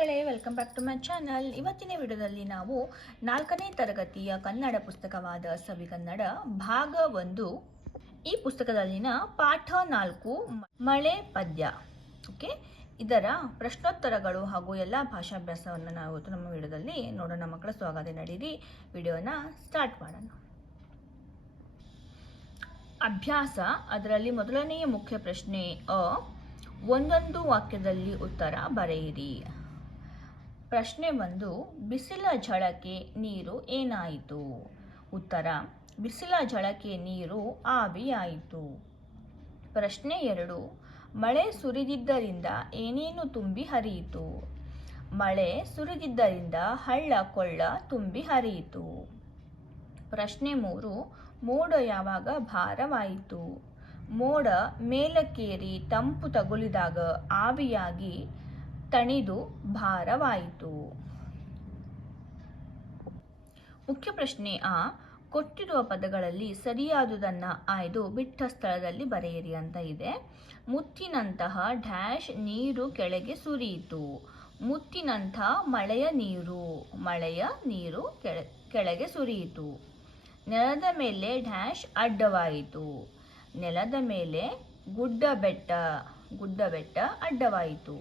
ಮಕ್ಕಳೇ, welcome back to my channel. ಇವತ್ತಿನ ವಿಡಿಯೋದಲ್ಲಿ ನಾವು 4ನೇ ತರಗತಿಯ ಕನ್ನಡ ಪುಸ್ತಕವಾದ ಸವಿಗನ್ನಡ ಭಾಗ 1 ಈ ಪುಸ್ತಕದಲ್ಲಿನ ಪಾಠ 4 ಮಳೆ ಪದ್ಯ ಓಕೆ ಇದರ ಪ್ರಶ್ನೋತ್ತರಗಳು ಹಾಗೂ ಎಲ್ಲ ಭಾಷಾಭ್ಯಾಸವನ್ನು ನಾವು ನಮ್ಮ ವಿಡಿಯೋದಲ್ಲಿ ನೋಡೋಣ ಮಕ್ಕಳ. ಸ್ವಾಗತ. ನಡೀರಿ ವಿಡಿಯೋನ ಸ್ಟಾರ್ಟ್ ಮಾಡೋಣ. ಅಭ್ಯಾಸ, ಅದರಲ್ಲಿ ಮೊದಲನೆಯ ಮುಖ್ಯ ಪ್ರಶ್ನೆ ಒಂದೊಂದು ವಾಕ್ಯದಲ್ಲಿ ಉತ್ತರ ಬರೆಯಿರಿ. ಪ್ರಶ್ನೆ 1, ಬಿಸಿಲ ಝಳಕ್ಕೆ ನೀರು ಏನಾಯಿತು? ಉತ್ತರ, ಬಿಸಿಲ ಝಳಕ್ಕೆ ನೀರು ಆವಿಯಾಯಿತು. ಪ್ರಶ್ನೆ 2, ಮಳೆ ಸುರಿದಿದ್ದರಿಂದ ಏನೇನು ತುಂಬಿ ಹರಿಯಿತು? ಮಳೆ ಸುರಿದಿದ್ದರಿಂದ ಹಳ್ಳ ಕೊಳ್ಳ ತುಂಬಿ ಹರಿಯಿತು. ಪ್ರಶ್ನೆ 3, ಮೋಡ ಯಾವಾಗ ಭಾರವಾಯಿತು? ಮೋಡ ಮೇಲಕ್ಕೇರಿ ತಂಪು ತಗುಲಿದಾಗ ಆವಿಯಾಗಿ ತಣಿದು ಭಾರವಾಯಿತು. ಮುಖ್ಯ ಪ್ರಶ್ನೆ ಕೊಟ್ಟಿರುವ ಪದಗಳಲ್ಲಿ ಸರಿಯಾದುದನ್ನು ಆಯ್ದು ಬಿಟ್ಟ ಸ್ಥಳದಲ್ಲಿ ಬರೆಯಿರಿ ಅಂತ ಇದೆ. ಮುತ್ತಿನಂತಹ ಡ್ಯಾಶ್ ನೀರು ಕೆಳಗೆ ಸುರಿಯಿತು. ಮುತ್ತಿನಂಥ ಮಳೆಯ ನೀರು ಕೆಳಗೆ ಸುರಿಯಿತು. ನೆಲದ ಮೇಲೆ ಡ್ಯಾಶ್ ಅಡ್ಡವಾಯಿತು. ನೆಲದ ಮೇಲೆ ಗುಡ್ಡ ಬೆಟ್ಟ ಅಡ್ಡವಾಯಿತು.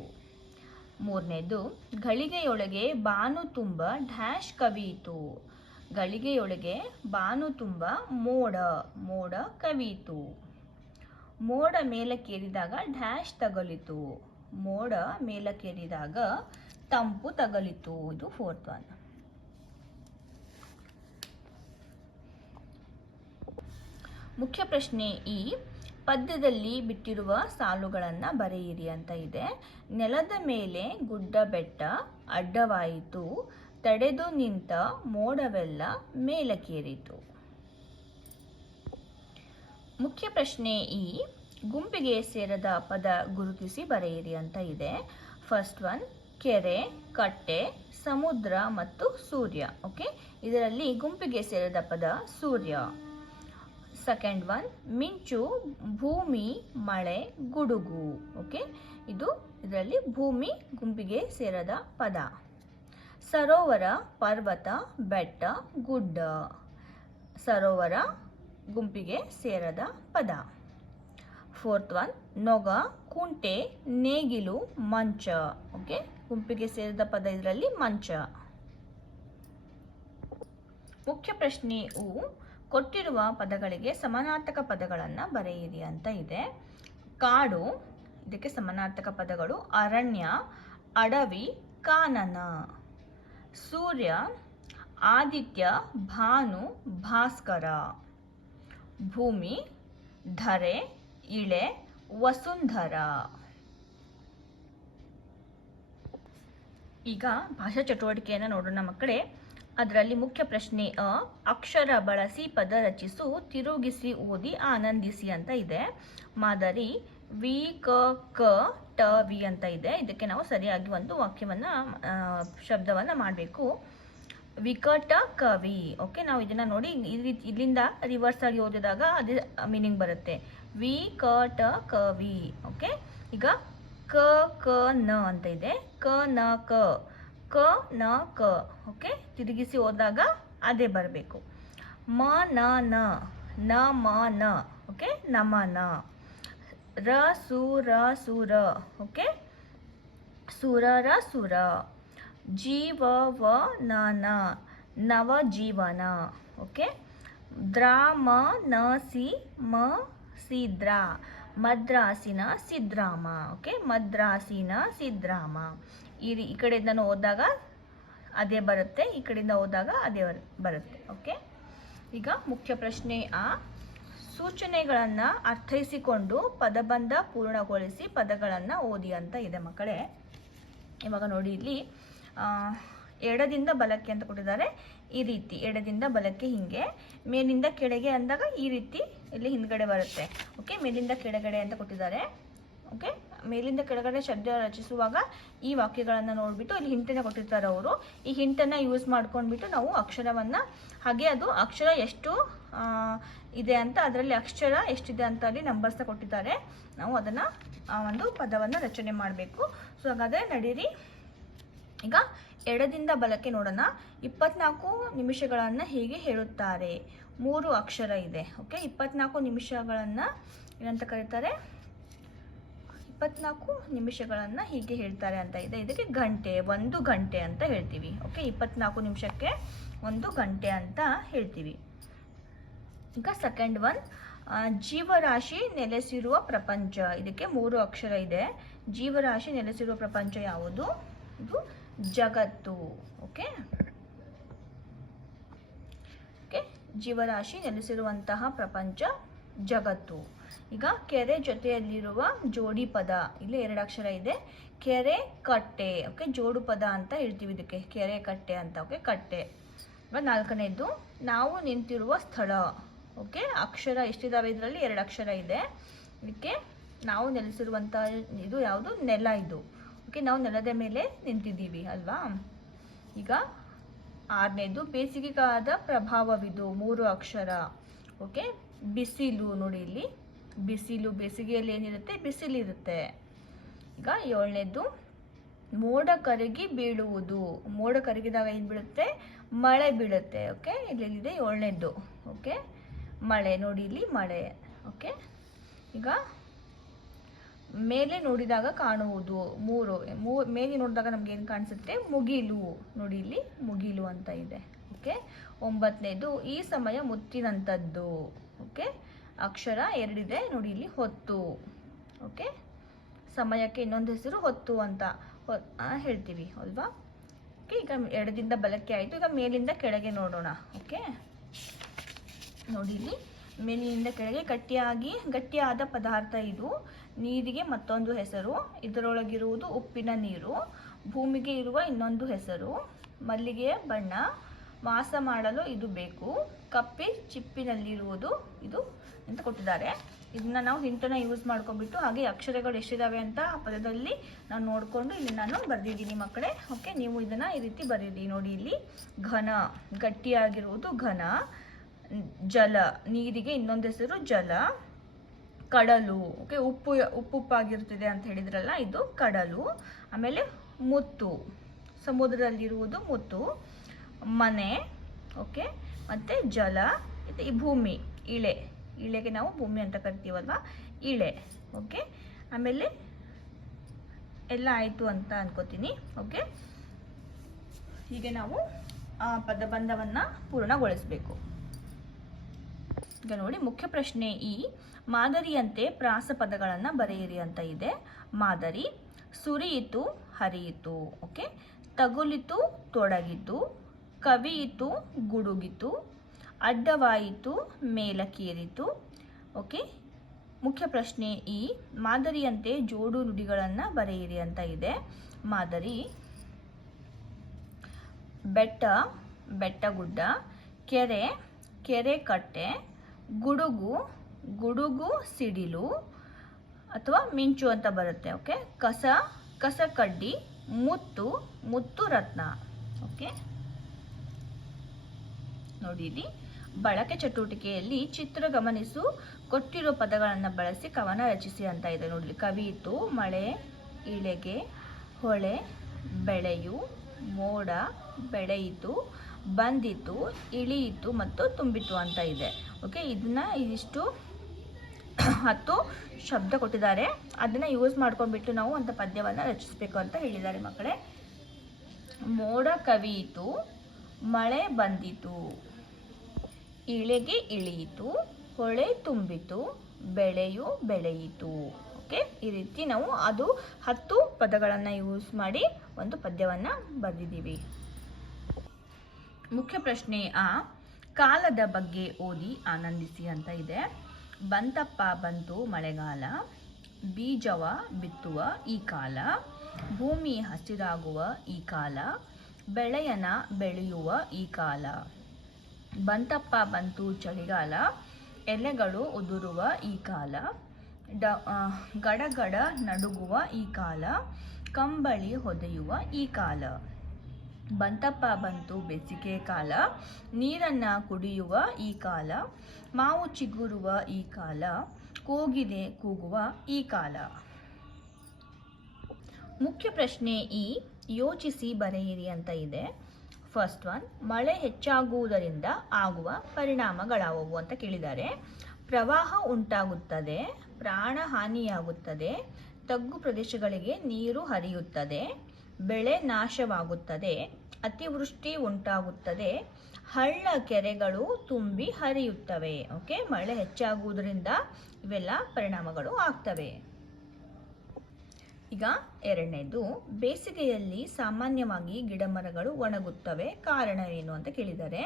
ಮೂರನೇದು, ಗಳಿಗೆಯೊಳಗೆ ಬಾನು ತುಂಬ ಡ್ಯಾಶ್ ಕವಿಯಿತು. ಗಳಿಗೆಯೊಳಗೆ ಬಾನು ತುಂಬ ಮೋಡ ಕವಿಯಿತು. ಮೋಡ ಮೇಲಕ್ಕೇರಿದಾಗ ಡ್ಯಾಶ್ ತಗಲಿತು. ಮೋಡ ಮೇಲಕ್ಕೇರಿದಾಗ ತಂಪು ತಗಲಿತು. ಇದು 4th one. ಮುಖ್ಯ ಪ್ರಶ್ನೆ ಪದ್ಯದಲ್ಲಿ ಬಿಟ್ಟಿರುವ ಸಾಲುಗಳನ್ನು ಬರೆಯಿರಿ ಅಂತ ಇದೆ. ನೆಲದ ಮೇಲೆ ಗುಡ್ಡ ಬೆಟ್ಟ ಅಡ್ಡವಾಯಿತು. ತಡೆದು ನಿಂತ ಮೋಡವೆಲ್ಲ ಮೇಲಕ್ಕೇರಿತು. ಮುಖ್ಯ ಪ್ರಶ್ನೆ ಗುಂಪಿಗೆ ಸೇರದ ಪದ ಗುರುತಿಸಿ ಬರೆಯಿರಿ ಅಂತ ಇದೆ. ಫಸ್ಟ್ ಒನ್, ಕೆರೆ, ಕಟ್ಟೆ, ಸಮುದ್ರ ಮತ್ತು ಸೂರ್ಯ. ಓಕೆ, ಇದರಲ್ಲಿ ಗುಂಪಿಗೆ ಸೇರದ ಪದ ಸೂರ್ಯ. ಸೆಕೆಂಡ್ ಒನ್, ಮಿಂಚು, ಭೂಮಿ, ಮಳೆ, ಗುಡುಗು. ಓಕೆ, ಇದರಲ್ಲಿ ಭೂಮಿ ಗುಂಪಿಗೆ ಸೇರದ ಪದ. ಸರೋವರ, ಪರ್ವತ, ಬೆಟ್ಟ, ಗುಡ್ಡ. ಸರೋವರ ಗುಂಪಿಗೆ ಸೇರದ ಪದ. ಫೋರ್ತ್ ಒನ್, ನೊಗ, ಕುಂಟೆ, ನೇಗಿಲು, ಮಂಚ. ಓಕೆ, ಗುಂಪಿಗೆ ಸೇರಿದ ಪದ ಇದರಲ್ಲಿ ಮಂಚ. ಮುಖ್ಯ ಪ್ರಶ್ನೆ ಕೊಟ್ಟಿರುವ ಪದಗಳಿಗೆ ಸಮಾನಾರ್ಥಕ ಪದಗಳನ್ನು ಬರೆಯಿರಿ ಅಂತ ಇದೆ. ಕಾಡು, ಇದಕ್ಕೆ ಸಮಾನಾರ್ಥಕ ಪದಗಳು ಅರಣ್ಯ, ಅಡವಿ, ಕಾನನ. ಸೂರ್ಯ, ಆದಿತ್ಯ, ಭಾನು, ಭಾಸ್ಕರ. ಭೂಮಿ, ಧರೆ, ಇಳೆ, ವಸುಂಧರ. ಈಗ ಭಾಷಾ ಚಟುವಟಿಕೆಯನ್ನು ನೋಡೋಣ ಮಕ್ಕಳೇ. ಅದರಲ್ಲಿ ಮುಖ್ಯ ಪ್ರಶ್ನೆ ಅಕ್ಷರ ಬಳಸಿ ಪದ ರಚಿಸು, ತಿರುಗಿಸಿ ಓದಿ ಆನಂದಿಸಿ ಅಂತ ಇದೆ. ಮಾದರಿ ವಿ ಕ ಕ ಟ ವಿ ಅಂತ ಇದೆ. ಇದಕ್ಕೆ ನಾವು ಸರಿಯಾಗಿ ಒಂದು ಶಬ್ದವನ್ನು ಮಾಡಬೇಕು. ವಿಕಟ ಕವಿ. ಓಕೆ, ನಾವು ಇದನ್ನ ನೋಡಿ ಇಲ್ಲಿಂದ ರಿವರ್ಸ್ ಆಗಿ ಓದಿದಾಗ ಅದೇ ಮೀನಿಂಗ್ ಬರುತ್ತೆ. ವಿ ಕ ಟ ಕವಿ. ಓಕೆ, ಈಗ ಕ ಕ ನ ಅಂತ ಇದೆ. ಕ ನ ಕ, ಕ ನ ಕ. ಓಕೆ, ತಿರುಗಿಸಿ ಹೋದಾಗ ಅದೇ ಬರಬೇಕು. ಮ ನ ನ, ನ ಮ ನ. ಓಕೆ, ನಮನ. ರ ಸು ರ ಸುರ. ಓಕೆ, ಸುರರ ಸುರ. ಜೀವ ವ ನ ನ, ನವ ಜೀವನ. ಓಕೆ, ದ್ರ ಮ ನ ಸಿ ಮ ಸಿದ್ರ, ಮದ್ರಾಸಿನ ಸಿದ್ರಾಮ. ಓಕೆ, ಮದ್ರಾಸಿನ ಸಿದ್ರಾಮ. ಈ ಕಡೆಯಿಂದ ಓದಿದಾಗ ಅದೇ ಬರುತ್ತೆ, ಈ ಕಡೆಯಿಂದ ಓದಿದಾಗ ಅದೇ ಬರುತ್ತೆ. ಓಕೆ, ಈಗ ಮುಖ್ಯ ಪ್ರಶ್ನೆ ಸೂಚನೆಗಳನ್ನು ಅರ್ಥೈಸಿಕೊಂಡು ಪದಬಂಧ ಪೂರ್ಣಗೊಳಿಸಿ ಪದಗಳನ್ನು ಓದಿ ಅಂತ ಇದೆ ಮಕ್ಕಳೇ. ಇವಾಗ ನೋಡಿ, ಇಲ್ಲಿ ಎಡದಿಂದ ಬಲಕ್ಕೆ ಅಂತ ಕೊಟ್ಟಿದ್ದಾರೆ. ಈ ರೀತಿ ಎಡದಿಂದ ಬಲಕ್ಕೆ ಹಿಂಗೆ, ಮೇಲಿಂದ ಕೆಳಗೆ ಅಂದಾಗ ಈ ರೀತಿ ಇಲ್ಲಿ ಹಿಂದ್ಗಡೆ ಬರುತ್ತೆ. ಓಕೆ, ಮೇಲಿಂದ ಕೆಳಗಡೆ ಅಂತ ಕೊಟ್ಟಿದ್ದಾರೆ. ಓಕೆ, ಮೇಲಿಂದ ಕೆಳಗಡೆ ಶಬ್ದ ರಚಿಸುವಾಗ ಈ ವಾಕ್ಯಗಳನ್ನು ನೋಡಿಬಿಟ್ಟು ಇಲ್ಲಿ ಹಿಂಟನ್ನು ಕೊಟ್ಟಿರ್ತಾರೆ ಅವರು. ಈ ಹಿಂಟನ್ನು ಯೂಸ್ ಮಾಡ್ಕೊಂಡ್ಬಿಟ್ಟು ನಾವು ಅಕ್ಷರವನ್ನು, ಹಾಗೆ ಅದು ಅಕ್ಷರ ಎಷ್ಟು ಇದೆ ಅಂತ, ಅದರಲ್ಲಿ ಅಕ್ಷರ ಎಷ್ಟಿದೆ ಅಂತ ಅಲ್ಲಿ ನಂಬರ್ಸ್ನ ಕೊಟ್ಟಿದ್ದಾರೆ. ನಾವು ಅದನ್ನು ಒಂದು ಪದವನ್ನು ರಚನೆ ಮಾಡಬೇಕು. ಸೊ ಹಾಗಾದರೆ ನಡೀರಿ ಈಗ ಎಡದಿಂದ ಬಲಕ್ಕೆ ನೋಡೋಣ. 24 ನಿಮಿಷಗಳನ್ನು ಹೀಗೆ ಹೇಳುತ್ತಾರೆ. 3 ಅಕ್ಷರ ಇದೆ. ಓಕೆ, 24 ನಿಮಿಷಗಳನ್ನು ಏನಂತ ಕರೀತಾರೆ? 24 ನಿಮಿಷಗಳನ್ನು ಹೀಗೆ ಹೇಳ್ತಾರೆ ಅಂತ ಇದೆ. ಇದಕ್ಕೆ ಗಂಟೆ, 1 ಗಂಟೆ ಅಂತ ಹೇಳ್ತೀವಿ. ಓಕೆ, 24 ನಿಮಿಷಕ್ಕೆ 1 ಗಂಟೆ ಅಂತ ಹೇಳ್ತೀವಿ. ಈಗ ಸೆಕೆಂಡ್ ಒನ್, ಜೀವರಾಶಿ ನೆಲೆಸಿರುವ ಪ್ರಪಂಚ. ಇದಕ್ಕೆ 3 ಅಕ್ಷರ ಇದೆ. ಜೀವರಾಶಿ ನೆಲೆಸಿರುವ ಪ್ರಪಂಚ ಯಾವುದು? ಇದು ಜಗತ್ತು. ಓಕೆ ಓಕೆ, ಜೀವರಾಶಿ ನೆಲೆಸಿರುವಂತಹ ಪ್ರಪಂಚ ಜಗತ್ತು. ಈಗ ಕೆರೆ ಜೊತೆಯಲ್ಲಿರುವ ಜೋಡಿ ಪದ, ಇಲ್ಲಿ 2 ಅಕ್ಷರ ಇದೆ. ಕೆರೆ ಕಟ್ಟೆ. ಓಕೆ, ಜೋಡು ಪದ ಅಂತ ಹೇಳ್ತೀವಿ ಇದಕ್ಕೆ, ಕೆರೆ ಕಟ್ಟೆ ಅಂತ. ಓಕೆ, ಕಟ್ಟೆ. ಈಗ 4ನೇದು, ನಾವು ನಿಂತಿರುವ ಸ್ಥಳ. ಓಕೆ, ಅಕ್ಷರ ಎಷ್ಟಿದಾವೆ ಇದರಲ್ಲಿ? 2 ಅಕ್ಷರ ಇದೆ. ಇದಕ್ಕೆ ನಾವು ನೆಲೆಸಿರುವಂಥ ಇದು ಯಾವುದು? ನೆಲ ಇದು. ಓಕೆ, ನಾವು ನೆಲದ ಮೇಲೆ ನಿಂತಿದ್ದೀವಿ ಅಲ್ವಾ? ಈಗ 6ನೇದು, ಬೇಸಿಗೆ ಕಾಲದ ಪ್ರಭಾವವಿದು. 3 ಅಕ್ಷರ. ಓಕೆ, ಬಿಸಿಲು. ನೋಡಿ ಇಲ್ಲಿ ಬಿಸಿಲು, ಬೇಸಿಗೆಯಲ್ಲಿ ಏನಿರುತ್ತೆ? ಬಿಸಿಲಿರುತ್ತೆ. ಈಗ 7ನೇದು, ಮೋಡ ಕರಗಿ ಬೀಳುವುದು. ಮೋಡ ಕರಗಿದಾಗ ಏನು ಬೀಳುತ್ತೆ? ಮಳೆ ಬೀಳುತ್ತೆ. ಓಕೆ, ಇಲ್ಲಿದೆ 7ನೇದು. ಓಕೆ, ಮಳೆ. ನೋಡಿ ಇಲ್ಲಿ ಮಳೆ. ಓಕೆ, ಈಗ ಮೇಲೆ ನೋಡಿದಾಗ ಕಾಣುವುದು. 3 ಮೇಲೆ ನೋಡಿದಾಗ ನಮ್ಗೆ ಏನು ಕಾಣಿಸುತ್ತೆ? ಮುಗಿಲು. ನೋಡಿ ಇಲ್ಲಿ ಮುಗಿಲು ಅಂತ ಇದೆ. ಓಕೆ, 9ನೇದು, ಈ ಸಮಯ ಮುತ್ತಿನಂಥದ್ದು. ಓಕೆ, ಅಕ್ಷರ 2 ಇದೆ. ನೋಡಿ ಇಲ್ಲಿ ಹೊತ್ತು. ಓಕೆ, ಸಮಯಕ್ಕೆ ಇನ್ನೊಂದು ಹೆಸರು ಹೊತ್ತು ಅಂತ ಹೇಳ್ತೀವಿ ಅಲ್ವಾ? ಓಕೆ, ಈಗ ಎಡದಿಂದ ಬಲಕ್ಕೆ ಆಯಿತು. ಈಗ ಮೇಲಿಂದ ಕೆಳಗೆ ನೋಡೋಣ. ಓಕೆ, ನೋಡಿ ಇಲ್ಲಿ ಮೇಲಿನಿಂದ ಕೆಳಗೆ ಗಟ್ಟಿಯಾದ ಪದಾರ್ಥ ಇದು. ನೀರಿಗೆ ಮತ್ತೊಂದು ಹೆಸರು. ಇದರೊಳಗಿರುವುದು ಉಪ್ಪಿನ ನೀರು. ಭೂಮಿಗೆ ಇರುವ ಇನ್ನೊಂದು ಹೆಸರು. ಮಲ್ಲಿಗೆಯ ಬಣ್ಣ. ವಾಸ ಮಾಡಲು ಇದು ಬೇಕು. ಕಪ್ಪೆ ಚಿಪ್ಪಿನಲ್ಲಿರುವುದು ಇದು ಅಂತ ಕೊಟ್ಟಿದ್ದಾರೆ. ಇದನ್ನ ನಾವು ಹಿಂಟನ್ನು ಯೂಸ್ ಮಾಡ್ಕೊಂಡ್ಬಿಟ್ಟು ಹಾಗೆ ಅಕ್ಷರಗಳು ಎಷ್ಟಿದಾವೆ ಅಂತ ಆ ಪದದಲ್ಲಿ ನಾನು ನೋಡಿಕೊಂಡು ಇಲ್ಲಿ ನಾನು ಬರೆದಿದ್ದೀನಿ ಮಕ್ಕಳೇ. ಓಕೆ, ನೀವು ಇದನ್ನು ಈ ರೀತಿ ಬರೀರಿ. ನೋಡಿ ಇಲ್ಲಿ ಘನ, ಗಟ್ಟಿಯಾಗಿರುವುದು ಘನ. ಜಲ, ನೀರಿಗೆ ಇನ್ನೊಂದು ಹೆಸರು ಜಲ. ಕಡಲು. ಓಕೆ, ಉಪ್ಪುಪ್ಪಾಗಿರ್ತಿದೆ ಅಂತ ಹೇಳಿದ್ರಲ್ಲ, ಇದು ಕಡಲು. ಆಮೇಲೆ ಮುತ್ತು, ಸಮುದ್ರದಲ್ಲಿರುವುದು ಮುತ್ತು. ಮನೆ. ಓಕೆ, ಮತ್ತು ಜಲ. ಮತ್ತು ಈ ಭೂಮಿ, ಇಳೆಗೆ ನಾವು ಭೂಮಿ ಅಂತ ಕರಿತೀವಲ್ವ, ಇಳೆ. ಓಕೆ, ಆಮೇಲೆ ಎಲ್ಲ ಆಯಿತು ಅಂತ ಅನ್ಕೋತೀನಿ. ಓಕೆ, ಹೀಗೆ ನಾವು ಆ ಪದಬಂಧವನ್ನು ಪೂರ್ಣಗೊಳಿಸಬೇಕು. ಈಗ ನೋಡಿ, ಮುಖ್ಯ ಪ್ರಶ್ನೆ ಈ ಮಾದರಿಯಂತೆ ಪ್ರಾಸ ಪದಗಳನ್ನು ಬರೆಯಿರಿ ಅಂತ ಇದೆ. ಮಾದರಿ: ಸುರಿಯಿತು, ಹರಿಯಿತು. ಓಕೆ, ತಗುಲಿತು, ತೊಡಗಿತು. ಕವಿಯಿತು, ಗುಡುಗಿತು. ಅಡ್ಡವಾಯಿತು, ಮೇಲಕ್ಕೇರಿತು. ಓಕೆ, ಮುಖ್ಯ ಪ್ರಶ್ನೆ ಈ ಮಾದರಿಯಂತೆ ಜೋಡು ನುಡಿಗಳನ್ನು ಬರೆಯಿರಿ ಅಂತ ಇದೆ. ಮಾದರಿ: ಬೆಟ್ಟ, ಬೆಟ್ಟಗುಡ್ಡ. ಕೆರೆ, ಕೆರೆ ಕಟ್ಟೆ. ಗುಡುಗು, ಗುಡುಗು ಸಿಡಿಲು ಅಥವಾ ಮಿಂಚು ಅಂತ ಬರುತ್ತೆ. ಓಕೆ, ಕಸ, ಕಸ ಕಡ್ಡಿ. ಮುತ್ತು, ಮುತ್ತು ರತ್ನ. ಓಕೆ, ನೋಡಿ ಇಲ್ಲಿ ಬಳಕೆ ಚಟುವಟಿಕೆಯಲ್ಲಿ ಚಿತ್ರ ಗಮನಿಸು, ಕೊಟ್ಟಿರೋ ಪದಗಳನ್ನು ಬಳಸಿ ಕವನ ರಚಿಸಿ ಅಂತ ಇದೆ. ನೋಡಿ, ಕವಿಯಿತು, ಮಳೆ, ಇಳೆಗೆ, ಹೊಳೆ, ಬೆಳೆಯು, ಮೋಡ, ಬೆಳೆಯಿತು, ಬಂದಿತು, ಇಳಿಯಿತು ಮತ್ತು ತುಂಬಿತು ಅಂತ ಇದೆ. ಓಕೆ, ಇದಿಷ್ಟು 10 ಶಬ್ದ ಕೊಟ್ಟಿದ್ದಾರೆ. ಅದನ್ನು ಯೂಸ್ ಮಾಡ್ಕೊಂಡ್ಬಿಟ್ಟು ನಾವು ಅಂತ ಪದ್ಯವನ್ನು ರಚಿಸಬೇಕು ಅಂತ ಹೇಳಿದ್ದಾರೆ ಮಕ್ಕಳೇ. ಮೋಡ ಕವಿಯಿತು, ಮಳೆ ಬಂದಿತು, ಇಳೆಗೆ ಇಳಿಯಿತು, ಹೊಳೆ ತುಂಬಿತು, ಬೆಳೆಯು ಬೆಳೆಯಿತು. ಓಕೆ, ಈ ರೀತಿ ನಾವು 10 ಪದಗಳನ್ನು ಯೂಸ್ ಮಾಡಿ ಒಂದು ಪದ್ಯವನ್ನು ಬರೆದಿದ್ದೀವಿ. ಮುಖ್ಯ ಪ್ರಶ್ನೆ ಆ ಕಾಲದ ಬಗ್ಗೆ ಓದಿ ಆನಂದಿಸಿ ಅಂತ ಇದೆ. ಬಂತಪ್ಪ ಬಂತು ಮಳೆಗಾಲ. ಬೀಜವ ಬಿತ್ತುವ ಈ ಕಾಲ. ಭೂಮಿ ಹಸಿರಾಗುವ ಈ ಕಾಲ. ಬೆಳೆಯನ ಬೆಳೆಯುವ ಈ ಕಾಲ. ಬಂತಪ್ಪ ಬಂತು ಚಳಿಗಾಲ. ಎಲೆಗಳು ಉದುರುವ ಈ ಕಾಲ. ಗಡಗಡ ನಡುಗುವ ಈ ಕಾಲ. ಕಂಬಳಿ ಹೊದೆಯುವ ಈ ಕಾಲ. ಬಂತಪ್ಪ ಬಂತು ಬೇಸಿಗೆ ಕಾಲ. ನೀರನ್ನು ಕುಡಿಯುವ ಈ ಕಾಲ. ಮಾವು ಚಿಗುರುವ ಈ ಕಾಲ. ಕೋಗಿಲೆ ಕೂಗುವ ಈ ಕಾಲ. ಮುಖ್ಯ ಪ್ರಶ್ನೆ ಈ ಯೋಚಿಸಿ ಬರೆಯಿರಿ ಅಂತ ಇದೆ. ಫಸ್ಟ್ ಒನ್, ಮಳೆ ಹೆಚ್ಚಾಗುವುದರಿಂದ ಆಗುವ ಪರಿಣಾಮಗಳಾವುವು ಅಂತ ಕೇಳಿದ್ದಾರೆ. ಪ್ರವಾಹ ಉಂಟಾಗುತ್ತದೆ, ಪ್ರಾಣ ಹಾನಿಯಾಗುತ್ತದೆ, ತಗ್ಗು ಪ್ರದೇಶಗಳಿಗೆ ನೀರು ಹರಿಯುತ್ತದೆ, ಬೆಳೆ ನಾಶವಾಗುತ್ತದೆ, ಅತಿವೃಷ್ಟಿ ಉಂಟಾಗುತ್ತದೆ, ಹಳ್ಳ ಕೆರೆಗಳು ತುಂಬಿ ಹರಿಯುತ್ತವೆ. ಓಕೆ, ಮಳೆ ಹೆಚ್ಚಾಗುವುದರಿಂದ ಇವೆಲ್ಲ ಪರಿಣಾಮಗಳು ಆಗ್ತವೆ. ಈಗ ಎರಡನೇದು, ಬೇಸಿಗೆಯಲ್ಲಿ ಸಾಮಾನ್ಯವಾಗಿ ಗಿಡಮರಗಳು ಒಣಗುತ್ತವೆ, ಕಾರಣ ಏನು ಅಂತ ಕೇಳಿದ್ದಾರೆ.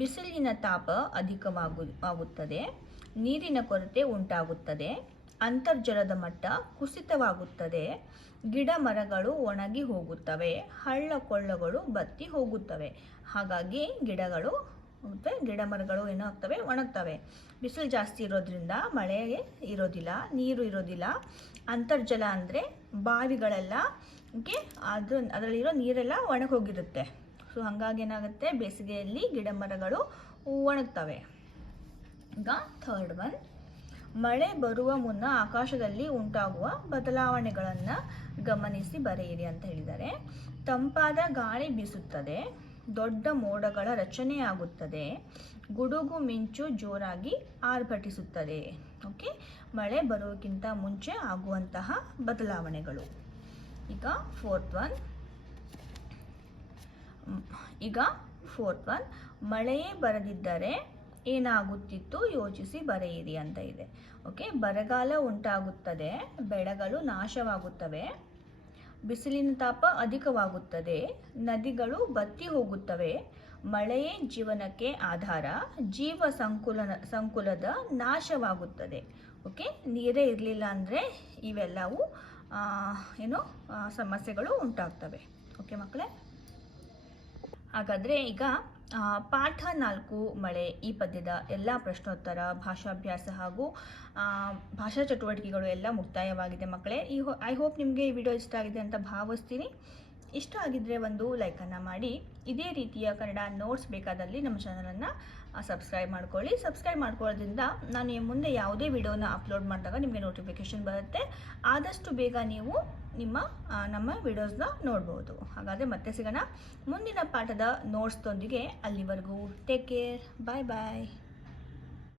ಬಿಸಿಲಿನ ತಾಪ ಅಧಿಕವಾಗುತ್ತದೆ, ನೀರಿನ ಕೊರತೆ ಉಂಟಾಗುತ್ತದೆ, ಅಂತರ್ಜಲದ ಮಟ್ಟ ಕುಸಿತವಾಗುತ್ತದೆ, ಗಿಡ ಮರಗಳು ಒಣಗಿ ಹೋಗುತ್ತವೆ, ಹಳ್ಳ ಕೊಳ್ಳಗಳು ಬತ್ತಿ ಹೋಗುತ್ತವೆ. ಹಾಗಾಗಿ ಗಿಡ ಮರಗಳು ಏನಾಗ್ತವೆ, ಒಣಗ್ತವೆ. ಬಿಸಿಲು ಜಾಸ್ತಿ ಇರೋದ್ರಿಂದ ಮಳೆ ಇರೋದಿಲ್ಲ, ನೀರು ಇರೋದಿಲ್ಲ. ಅಂತರ್ಜಲ ಅಂದರೆ ಬಾವಿಗಳೆಲ್ಲ ಅದರಲ್ಲಿರೋ ನೀರೆಲ್ಲ ಒಣಗೋಗಿರುತ್ತೆ. ಸೊ ಹಾಗಾಗಿ ಏನಾಗುತ್ತೆ, ಬೇಸಿಗೆಯಲ್ಲಿ ಗಿಡ ಮರಗಳು ಒಣಗ್ತವೆ. ಈಗ ಥರ್ಡ್ ಒನ್, ಮಳೆ ಬರುವ ಮುನ್ನ ಆಕಾಶದಲ್ಲಿ ಉಂಟಾಗುವ ಬದಲಾವಣೆಗಳನ್ನು ಗಮನಿಸಿ ಬರೆಯಿರಿ ಅಂತ ಹೇಳಿದ್ದಾರೆ. ತಂಪಾದ ಗಾಳಿ ಬೀಸುತ್ತದೆ, ದೊಡ್ಡ ಮೋಡಗಳ ರಚನೆಯಾಗುತ್ತದೆ, ಗುಡುಗು ಮಿಂಚು ಜೋರಾಗಿ ಆರ್ಭಟಿಸುತ್ತದೆ. ಓಕೆ, ಮಳೆ ಬರೋಕ್ಕಿಂತ ಮುಂಚೆ ಆಗುವಂತಹ ಬದಲಾವಣೆಗಳು. ಈಗ ಫೋರ್ತ್ ಒನ್, ಮಳೆಯೇ ಬರದಿದ್ದರೆ ಏನಾಗುತ್ತಿತ್ತು ಯೋಚಿಸಿ ಬರೆಯಿರಿ ಅಂತ ಇದೆ. ಓಕೆ, ಬರಗಾಲ ಉಂಟಾಗುತ್ತದೆ, ಬೆಳೆಗಳು ನಾಶವಾಗುತ್ತವೆ, ಬಿಸಿಲಿನ ತಾಪ ಅಧಿಕವಾಗುತ್ತದೆ, ನದಿಗಳು ಬತ್ತಿ ಹೋಗುತ್ತವೆ, ಮಳೆಯೇ ಜೀವನಕ್ಕೆ ಆಧಾರ, ಜೀವ ಸಂಕುಲದ ನಾಶವಾಗುತ್ತದೆ. ಓಕೆ, ನೀರೇ ಇರಲಿಲ್ಲ ಅಂದರೆ ಇವೆಲ್ಲವೂ ಸಮಸ್ಯೆಗಳು ಉಂಟಾಗ್ತವೆ. ಓಕೆ ಮಕ್ಕಳೇ, ಹಾಗಾದರೆ ಈಗ ಪಾಠ 4 ಮಳೆ ಈ ಪದ್ಯದ ಎಲ್ಲ ಪ್ರಶ್ನೋತ್ತರ, ಭಾಷಾಭ್ಯಾಸ ಹಾಗೂ ಭಾಷಾ ಚಟುವಟಿಕೆಗಳು ಎಲ್ಲ ಮುಕ್ತಾಯವಾಗಿದೆ ಮಕ್ಕಳೇ. ಐ ಹೋಪ್ ನಿಮಗೆ ಈ ವಿಡಿಯೋ ಇಷ್ಟ ಆಗಿದೆ ಅಂತ ಭಾವಿಸ್ತೀನಿ. ಇಷ್ಟ ಆಗಿದ್ದರೆ ಒಂದು ಲೈಕನ್ನು ಮಾಡಿ. ಇದೇ ರೀತಿಯ ಕನ್ನಡ ನೋಟ್ಸ್ ಬೇಕಾದಲ್ಲಿ ನಮ್ಮ ಚಾನಲನ್ನು ಸಬ್ಸ್ಕ್ರೈಬ್ ಮಾಡ್ಕೊಳ್ಳಿ. ಸಬ್ಸ್ಕ್ರೈಬ್ ಮಾಡ್ಕೊಳ್ಳೋದ್ರಿಂದ ನಾನು ಮುಂದೆ ಯಾವುದೇ ವಿಡಿಯೋನ ಅಪ್ಲೋಡ್ ಮಾಡಿದಾಗ ನಿಮಗೆ ನೋಟಿಫಿಕೇಷನ್ ಬರುತ್ತೆ. ಆದಷ್ಟು ಬೇಗ ನೀವು ನಮ್ಮ ವಿಡಿಯೋಸ್ನ ನೋಡ್ಬೋದು. ಹಾಗಾದರೆ ಮತ್ತೆ ಸಿಗೋಣ ಮುಂದಿನ ಪಾಠದ ನೋಟ್ಸ್ದೊಂದಿಗೆ. ಅಲ್ಲಿವರೆಗೂ ಟೇಕ್ ಕೇರ್, ಬಾಯ್ ಬಾಯ್.